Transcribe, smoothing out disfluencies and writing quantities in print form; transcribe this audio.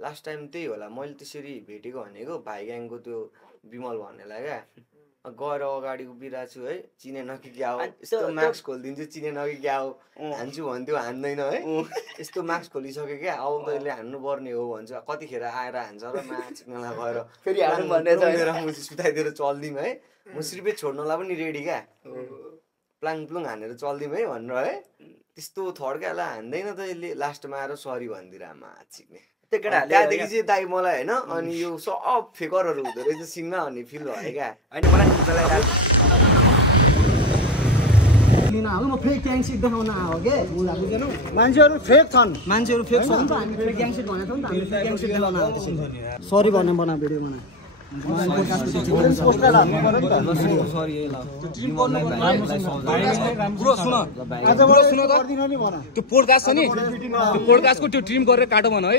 last time त्यही होला मैले त्यसरी भेटेको भनेको भाइ ग्याङको त्यो विमल भन्नेलाई क्या गएर अगाडि उभिरहेको छु है चिने नकि क्या हो यस्तो मास्क खोलिदिन्छु चिने नकि क्या हो हान्छु भन्थ्यो हान्दैन है यस्तो मास्क खोलिसक्यो क्या अब तैँले हान्नु पर्ने हो भन्छ कतिखेर आएर हान्छ र माछिक्नलाई गएर फेरि हान्नु भन्ने म सुताइदिएर चल्दिउँ है म सिर्फै छोड्नलाई पनि रेडी क्या प्लाङ प्लुङ हानेर चल्दिउँ है भनेर है त्यस्तो थड्कालाई हान्दैन त यसले लास्टमा आएर सरी भनिदिएर माछिक्ने त्यहाँदेखि चाहिँ दाइ मलाई होइन अनि यो सब फेकरहरू हुँदो रहेछ सिनमा भन्ने फिल भयो क्या म फेक ग्याङसिट देखाउन आयो के मान्छेहरू फेक छन् मान्छेहरू फेक छन् त हामी फेक ग्याङसिट भनेको थियौँ नि त हामी ग्याङसिट देखाउन आएको सरी भन्ने बना भिडियो बना त्यो पोडकास्ट छ नि त्यो पोडकास्टको त्यो ट्रिम गरेर काटो भन है